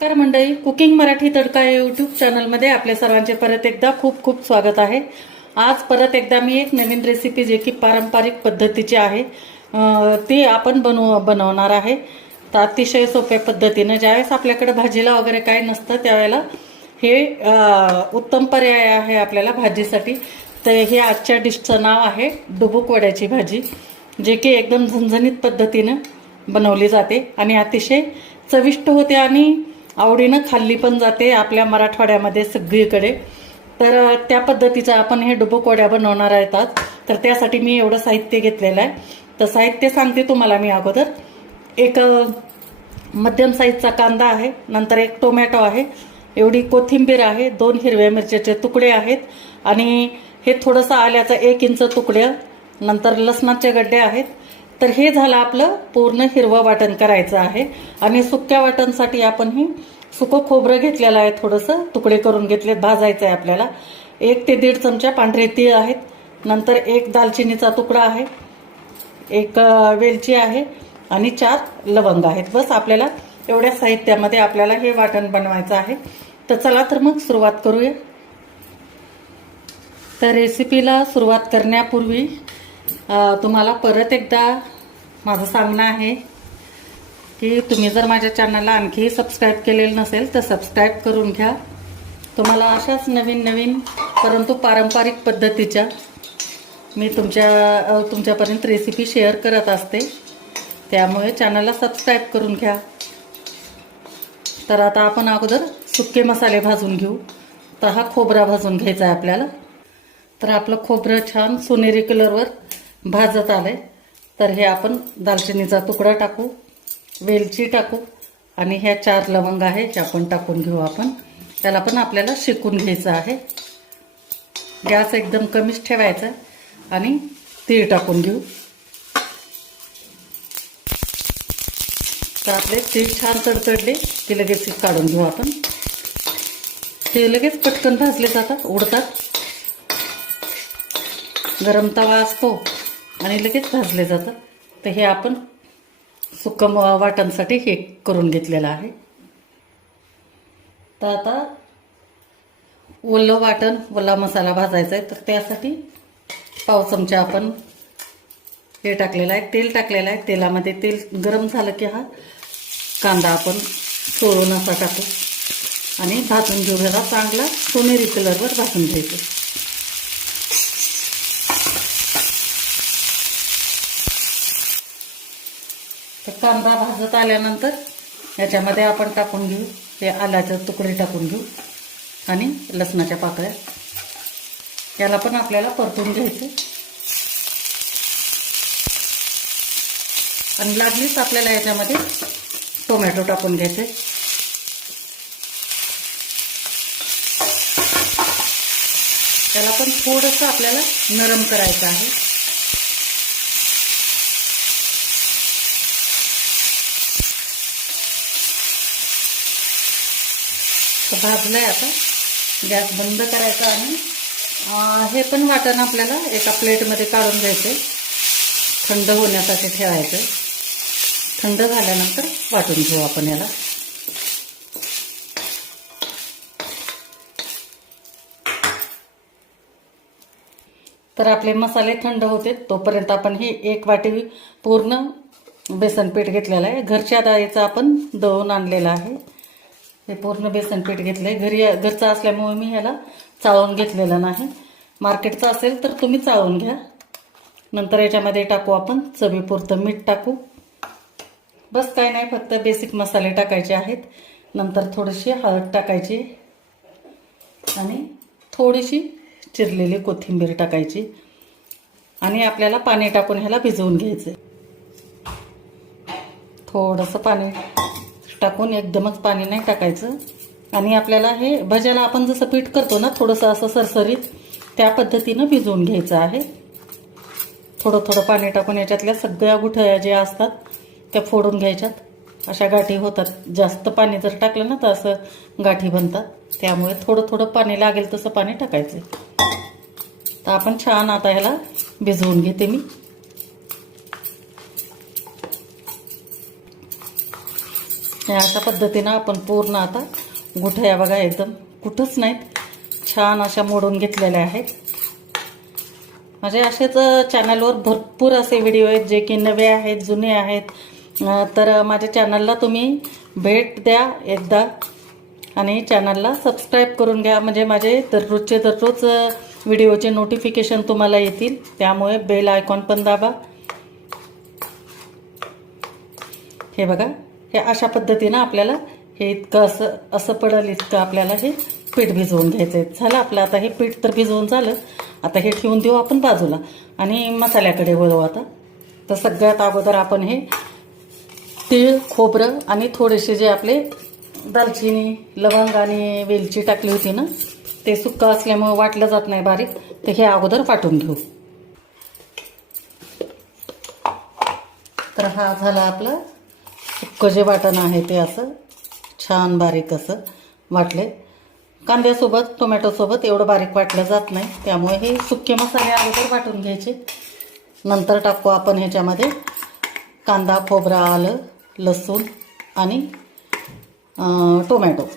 नमस्कार मंडळी, कुकिंग मराठी तडका या यूट्यूब चॅनलमध्ये आपल्या सर्वांचे परत एकदा खूप खूप स्वागत आहे। आज परत एकदा मी एक नवीन रेसिपी जे की पारंपरिक पद्धतीची आहे ती आपण बनवणार आहे। तर अतिशय सोप्या पद्धतीने ज्यावेळेस आपल्याकडे भाजीला वगैरे काही नसतं त्यावेळेला हे उत्तम पर्याय आहे आपल्याला भाजीसाठी। तर हे आजच्या डिशचं नाव आहे डुबुक वड्याची भाजी, जे की एकदम झणझणीत पद्धतीने बनवली जाते आणि अतिशय चविष्ट होते आणि आवडीने खाल्ली पण जाते आपल्या मराठवाड्यामध्ये सगळीकडे। तर त्या पद्धतीचं आपण हे डुबुक वड्या बनवणार आहेत आज। तर त्यासाठी मी एवढं साहित्य घेतलेलं आहे। तर साहित्य सांगते तुम्हाला मी अगोदर। एक मध्यम साईजचा कांदा आहे, नंतर एक टोमॅटो आहे, एवढी कोथिंबीर आहे, 2 हिरव्या मिरच्याचे तुकडे आहेत आणि हे थोडंसं आल्याचं 1 इंच तुकडे, नंतर लसणाचे गड्डे आहेत। तर हे झालं आपलं पूर्ण हिरवं वाटण करायचं आहे। आणि सुक्या वाटणसाठी आपण ही सुकं खोबरं घेतलेलं आहे, थोडंसं तुकडे करून घेतलेत, भाजायचं आहे आपल्याला। 1 ते 1.5 चमचा पांढरे तीळ आहेत, नंतर 1 दालचिनीचा तुकडा आहे, 1 वेलची आहे आणि 4 लवंग आहेत। बस आपल्याला एवढ्या साहित्यामध्ये आपल्याला हे वाटण बनवायचं आहे। तर चला तर मग सुरुवात करूया। तर रेसिपीला सुरुवात करण्यापूर्वी तुम्हाला परत एकदा माझं सांगणं आहे की तुम्ही जर माझ्या चॅनलला आणखी सबस्क्राईब केलेलं नसेल तर सबस्क्राईब करून घ्या। तुम्हाला अशाच नवीन नवीन परंतु पारंपरिक पद्धतीच्या मी तुमच्यापर्यंत रेसिपी शेअर करत असते, त्यामुळे चॅनलला सबस्क्राईब करून घ्या। तर आता आपण अगोदर सुके मसाले भाजून घेऊ। तर हा खोबरा भाजून घ्यायचा आहे आपल्याला। तर आपलं खोबरं छान सोनेरी कलरवर भाजत आलंय। तर हे आपण दालचिनीचा तुकडा टाकू, वेलची टाकू आणि ह्या 4 लवंग आहे हे आपण टाकून घेऊ। आपण त्याला पण आपल्याला शेकून घ्यायचं आहे। गॅस एकदम कमीच ठेवायचा आणि तीळ टाकून घेऊ। तर आपले तीळ छान तडतडले की लगेच काढून घेऊ आपण। हे लगेच पटकन भाजले जातात, उडतात। गरम तवा असतो आणि लगेच भाजले जातात। तर हे आपण सुकं वाटणसाठी हे करून घेतलेलं आहे। तर आता ओलं वाटण, ओला मसाला भाजायचा आहे। तर त्यासाठी पाव चमचा आपण हे टाकलेलं आहे, तेल टाकलेलं आहे। तेलामध्ये तेल गरम झालं की हा कांदा आपण सोडून असा टाकू आणि भाजून घेऊ। जरा चांगला सोनेरी कलरवर भाजून घ्यायचं। तर कांदा भाजत आल्यानंतर याच्यामध्ये आपण टाकून घेऊ हे आल्याचे तुकडे टाकून घेऊ आणि लसणाच्या पाकळ्या। याला पण आपल्याला परतून घ्यायचं आणि लागलीच आपल्याला याच्यामध्ये टोमॅटो टाकून घ्यायचे। त्याला पण थोडंसं आपल्याला नरम करायचं आहे। भाजलंय, आता गॅस बंद करायचा आणि हे पण वाटण आपल्याला एका प्लेटमध्ये काढून घ्यायचं, थंड होण्यासाठी ठेवायचं। थंड झाल्यानंतर वाटून घेऊ आपण याला। तर आपले मसाले थंड होते तोपर्यंत आपण हे 1 वाटी पूर्ण बेसन पीठ घेतलेलं आहे। घरच्या डाळीचं आपण दळून आणलेलं आहे। हे पूर्ण बेसन पीठ घेतलंय, घरचं असल्यामुळे मी ह्याला चाळून घेतलेलं नाही। मार्केटचं असेल तर तुम्ही चाळून घ्या। नंतर याच्यामध्ये टाकू आपण चवीपुरतं मीठ टाकू। बस काय नाही, फक्त बेसिक मसाले टाकायचे आहेत। नंतर थोडीशी हळद टाकायची आणि थोडीशी चिरलेली कोथिंबीर टाकायची आणि आपल्याला पाणी टाकून ह्याला भिजवून घ्यायचं। थोडंसं पाणी टाकून, एकदमच पाणी नाही टाकायचं। आणि आपल्याला हे भज्याला आपण जसं पीठ करतो ना, थोडंसं असं सरसरीत त्या पद्धतीनं भिजवून घ्यायचं आहे। थोडं थोडं पाणी टाकून याच्यातल्या सगळ्या गुठळ्या ज्या असतात त्या फोडून घ्यायच्यात। अशा गाठी होतात, जास्त पाणी जर टाकलं ना तर असं गाठी बनतात, त्यामुळे थोडं थोडं पाणी लागेल तसं पाणी टाकायचं। तर आपण छान आता ह्याला भिजवून घेते मी। हे अशा पद्धतीनं आपण पूर्ण आता गुठया बघा एकदम कुठंच नाहीत, छान अशा मोडून घेतलेल्या आहेत. म्हणजे असेच चॅनलवर भरपूर असे व्हिडिओ आहेत जे की नवे आहेत, जुने आहेत. तर माझ्या चॅनलला तुम्ही भेट द्या एकदा आणि चॅनलला सबस्क्राईब करून घ्या, म्हणजे माझे दररोज व्हिडिओचे नोटिफिकेशन तुम्हाला येतील. त्यामुळे बेल आयकॉन पण दाबा. हे बघा, हे अशा पद्धतीनं आपल्याला हे इतकं असं पडेल इतकं आपल्याला हे पीठ भिजवून घ्यायचं आहे. झालं आपलं आता हे पीठ तर भिजवून झालं. आता हे ठेवून देऊ आपण बाजूला आणि मसाल्याकडे वळू आता. तर सगळ्यात अगोदर आपण हे तीळ, खोबरं आणि थोडेसे जे आपले दालचिनी, लवंग आणि वेलची टाकली होती ना, ते सुक्का असल्यामुळे वाटलं जात नाही बारीक, तर हे अगोदर वाटून घेऊ. तर हा झाला आपलं सुक्कं जे वाटण आहे ते असं छान बारीक असं वाटले. कांद्यासोबत, टोमॅटोसोबत एवढं बारीक वाटलं जात नाही, त्यामुळे हे सुके मसाले अगोदर वाटून घ्यायचे. नंतर टाकू आपण ह्याच्यामध्ये कांदा, खोबरा, आलं, लसूण आणि टोमॅटो.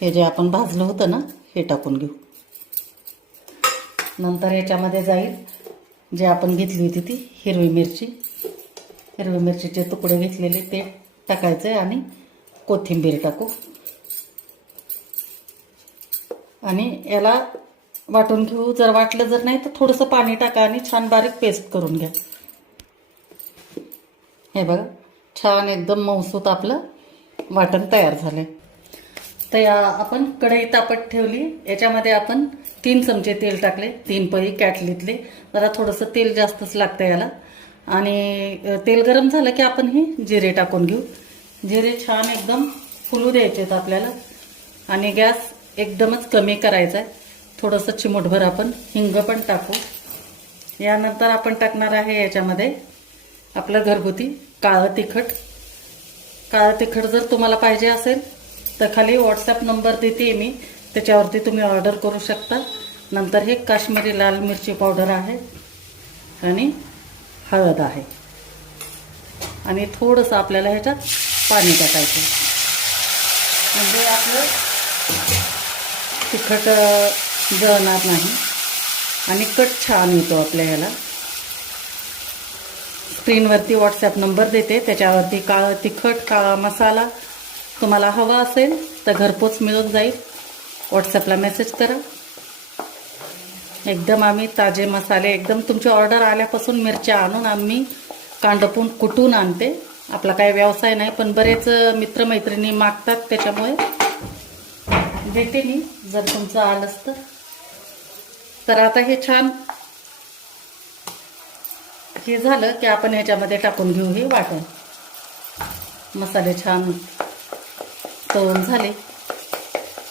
हे जे आपण भाजलं होतं ना, हे टाकून घेऊ. नंतर याच्यामध्ये जाईल जे आपण घेतली होती ती हिरवी मिरचीचे तुकडे घेतलेले ते टाकायचे आणि कोथिंबीर टाकू आणि याला वाटून घेऊ. जर वाटलं जर नाही तर थोडंसं पाणी टाका आणि छान बारीक पेस्ट करून घ्या. हे बघा, छान एकदम मऊसूत आपलं वाटण तयार झालंय. तर आपण कढई तापत ठेवली. याच्यामध्ये आपण 3 चमचे तेल टाकले, 3 पळी कॅटलीतले. जरा थोडंसं तेल जास्तच लागतं याला. आणि तेल गरम झालं की आपण हे जिरे टाकून घेऊ. जिरे छान एकदम फुलू द्यायचे आहेत आपल्याला आणि गॅस एकदमच कमी करायचा आहे. थोडंसं चिमूटभर आपण हिंग पण टाकू. यानंतर आपण टाकणार आहे याच्यामध्ये आपलं घरगुती काळं तिखट. काळं तिखट जर तुम्हाला पाहिजे असेल तर खाली व्हॉट्सॲप नंबर देते मी, त्याच्यावरती तुम्ही ऑर्डर करू शकता. नंतर हे काश्मीरी लाल मिरची पावडर आहे आणि हळद आहे आणि थोडंसं आपल्याला ह्याच्यात पाणी टाकायचं, म्हणजे आपलं तिखट जळणार नाही आणि कट छान येतो आपल्या ह्याला. स्क्रीनवरती व्हॉट्सॲप नंबर देते, त्याच्यावरती काळं तिखट, काळा मसाला तुम्हाला हवा असेल तर घरपोच मिळून जाईल. व्हॉट्सॲपला मेसेज करा. एकदम आम्ही ताजे मसाले एकदम तुमची ऑर्डर आल्यापासून मिरच्या आणून आम्ही कांडपून कुटून आणते. आपला काही व्यवसाय नाही, पण बरेच मित्रमैत्रिणी मागतात त्याच्यामुळे देते मी जर तुमचं आलंच तर. तर आता हे छान हे झालं की आपण ह्याच्यामध्ये टाकून घेऊ हे वाटण. मसाले छान तळून झाले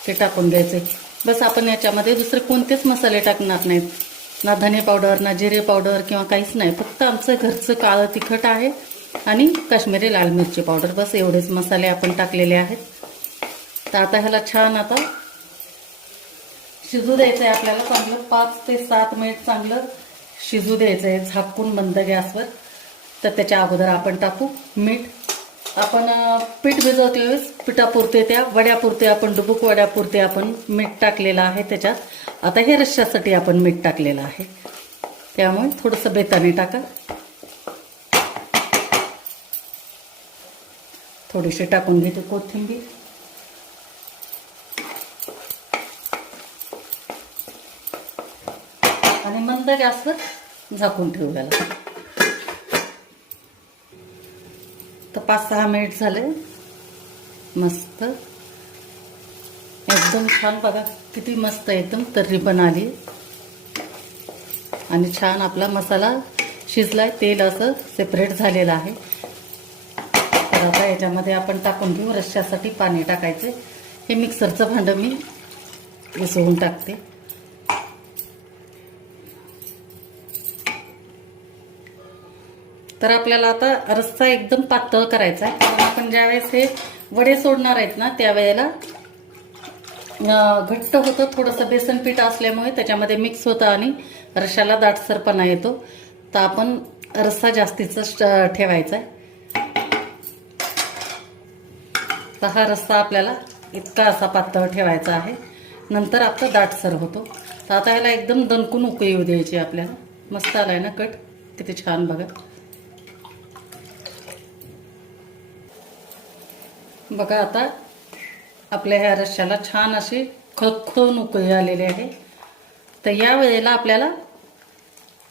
ते टाकून घ्यायचे. बस आपण याच्यामध्ये दुसरे कोणतेच मसाले टाकणार नाहीत, ना धने पावडर, ना जिरे पावडर किंवा काहीच नाही. फक्त आमचं घरचं काळं तिखट आहे आणि काश्मीरी लाल मिरची पावडर, बस एवढेच मसाले आपण टाकलेले आहेत. तर आता ह्याला छान आता शिजू द्यायचं आहे आपल्याला. चांगलं 5 ते 7 मिनिट चांगलं शिजू द्यायचं आहे झाकून बंद गॅसवर. तर त्याच्या अगोदर आपण टाकू मीठ. आपण पीठ भिजवते वेळेस पिठापुरते, त्या वड्यापुरते आपण डुबुक वड्यापुरते आपण मीठ टाकलेलं आहे त्याच्यात. आता हे रश्श्यासाठी आपण मीठ टाकलेलं आहे, त्यामुळे थोडंसं बेताने टाका. थोडीशी टाकून घेते कोथिंबीर. आणि मंद गॅसवर झाकून ठेवू याला. तर 5-6 मिनिट झाले. मस्त एकदम छान बघा किती मस्त एकदम तर्री पण आली आणि छान आपला मसाला शिजलाय. तेल असं सेपरेट झालेलं आहे. तर आता याच्यामध्ये आपण टाकून घेऊ. रश्श्यासाठी पाणी टाकायचे. हे मिक्सरचं भांडं मी विसळून टाकते. तर आपल्याला आता रस्सा एकदम पातळ करायचा आहे, कारण आपण ज्यावेळेस हे वडे सोडणार आहेत ना त्यावेळेला घट्ट होतं. थोडंसं बेसन पीठ असल्यामुळे त्याच्यामध्ये मिक्स होतं आणि रश्श्याला दाटसरपणा येतो. तर आपण रस्सा जास्तीचा ठेवायचा आहे. तर हा रस्सा आपल्याला इतका असा पातळ ठेवायचा आहे, नंतर आपला दाटसर होतो. तर आता ह्याला एकदम दणकून उकळी येऊ द्यायची आपल्याला. मस्त आलाय ना कट, किती छान बघा. बघा आता आपल्या ह्या रश्श्याला छान अशी खळखळून उकळी आलेली आहे. तर या वेळेला आपल्याला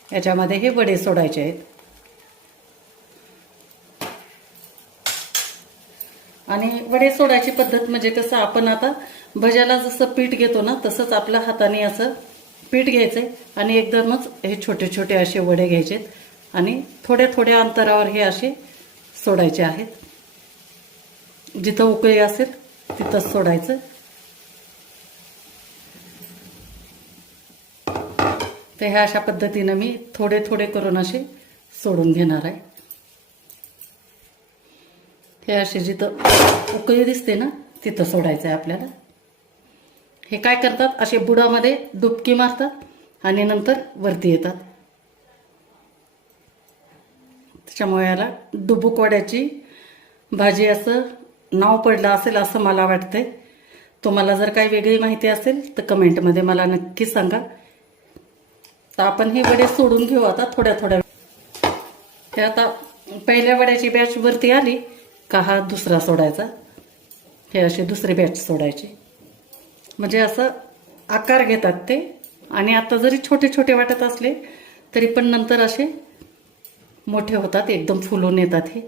याच्यामध्ये हे वडे सोडायचे आहेत. आणि वडे सोडायची पद्धत म्हणजे कसं, आपण आता भज्याला जसं पीठ घेतो ना, तसंच आपल्या हाताने असं पीठ घ्यायचंय आणि एकदमच हे छोटे छोटे असे वडे घ्यायचे आणि थोड्या थोड्या अंतरावर हे असे सोडायचे आहेत. जिथं उकळी असेल तिथंच सोडायचं. तर ह्या अशा पद्धतीनं मी थोडे थोडे करून असे सोडून घेणार आहे. हे असे जिथं उकळी दिसते ना तिथं सोडायचं आहे आपल्याला. हे काय करतात, असे बुडामध्ये डुबकी मारतात आणि नंतर वरती येतात. त्याच्यामुळे याला डुबुक वड्याची भाजी असं नाव पडलं असेल असं मला वाटतंय. तुम्हाला जर काही वेगळी माहिती असेल तर कमेंटमध्ये मला नक्की सांगा. तर आपण हे वडे सोडून घेऊ आता थोड्या थोड्या. ते आता पहिल्या वड्याची बॅच वरती आली का हा दुसरा सोडायचा. हे असे दुसरे बॅच सोडायचे. म्हणजे असं आकार घेतात ते. आणि आता जरी छोटे छोटे वाटत असले तरी पण नंतर असे मोठे होतात, एकदम फुलून येतात हे.